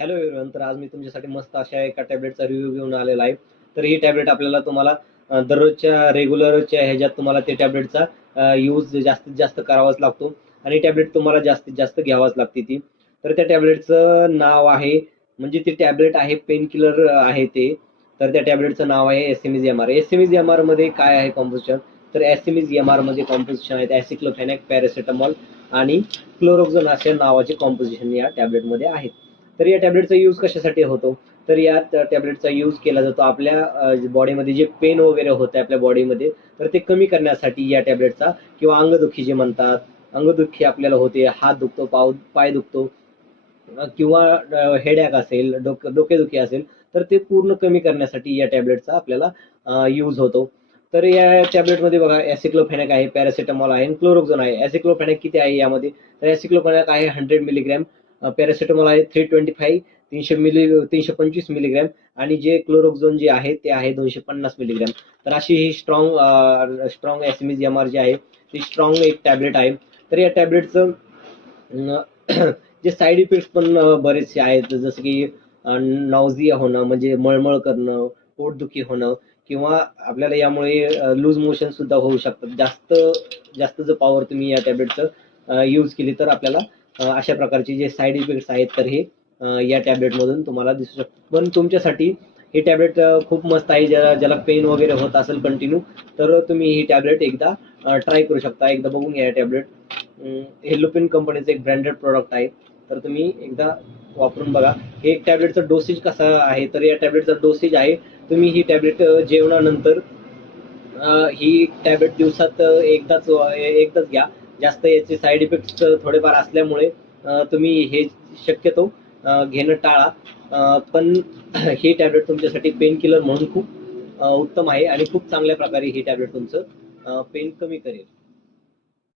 Hello everyone. तर आज मी तुमच्यासाठी मस्त अशा एका टॅबलेटचा रिव्ह्यू घेऊन आलेला आहे. तर ही टॅबलेट आपल्याला तुम्हाला दररोजच्या रेग्युलरच्या ह्याच्यात तुम्हाला ते टॅबलेटचा यूज जास्तीत जास्त करावाच लागतो आणि टॅबलेट तुम्हाला जास्तीत जास्त घ्यावाच लागते ती. तर त्या टॅबलेटचं नाव आहे, म्हणजे ती टॅबलेट आहे पेन किलर आहे ते. तर त्या टॅबलेटचं नाव आहे एसएमएज-एमआर. एसएमएज-एमआर मध्ये काय आहे कॉम्पोजिशन? तर एसएमएज-एमआर मध्ये कॉम्पोजिशन आहेत ॲसिक्लोफेनॅक, पॅरासिटामॉल आणि क्लोरोक्झोन अशा नावाचे कॉम्पोजिशन या टॅबलेटमध्ये आहेत. तर या टॅबलेटचा यूज कशासाठी होतो? तर या टॅबलेटचा यूज केला जातो आपल्या बॉडीमध्ये जे पेन वगैरे होतं आपल्या बॉडीमध्ये, तर ते कमी करण्यासाठी या टॅबलेटचा, किंवा अंगदुखी जे म्हणतात, अंगदुखी आपल्याला होते, हात दुखतो, पाय दुखतो, किंवा हेडॅक असेल, डोकेदुखी असेल, तर ते पूर्ण कमी करण्यासाठी या टॅबलेटचा आपल्याला यूज होतो. तर या टॅबलेटमध्ये बघा ॲसिक्लोफेनॅक आहे, पॅरासिटामॉल आहे आणि क्लोरोक्झोन आहे. ॲसिक्लोफेनॅक किती आहे यामध्ये? तर ॲसिक्लोफेनॅक आहे 100 मिलीग्रॅम, पॅरासिटामॉल आहे 325 325 मिलीग्रॅम आणि जे क्लोरोक्झोन जे आहे ते आहे 250 मिलीग्रॅम. तर अशी ही स्ट्रॉंग एसएमएज-एमआर जी आहे ती स्ट्रॉंग एक टॅबलेट आहे. तर या टॅबलेटचं जे साईड इफेक्ट्स पण बरेचसे आहेत, जसं की नॉझिया होणं, म्हणजे मळमळ करणं, पोटदुखी होणं, किंवा आपल्याला यामुळे लूज मोशन सुद्धा होऊ शकतात. जास्त जास्त जर पॉवर तुम्ही या टॅबलेटचं यूज केली तर आपल्याला अशा प्रकारचे जे साईड इफेक्ट्स आहेत तर हे या टॅबलेटमधून तुम्हाला दिसू शकतात. पण तुमच्यासाठी ही टॅबलेट खूप मस्त आहे. ज्याला पेन वगैरे होत असेल कंटिन्यू, तर तुम्ही ही टॅबलेट एकदा ट्राय करू शकता. एकदा बघून घ्या. टॅबलेट हे लुपिन कंपनीचं एक ब्रँडेड प्रॉडक्ट आहे, तर तुम्ही एकदा वापरून बघा. हे टॅबलेटचा डोसेज कसा आहे? तर या टॅबलेटचा डोसेज आहे, तुम्ही ही टॅबलेट जेवणानंतर ही टॅबलेट दिवसात एकदाच घ्या. जास्त याचे साईड इफेक्ट्स थोडेफार असल्यामुळे तुम्ही हे शक्यतो घेणं टाळा. पण ही टॅबलेट तुमच्यासाठी पेन किलर म्हणून खूप उत्तम आहे आणि खूप चांगल्या प्रकारे ही टॅबलेट तुमचं पेन कमी करेल.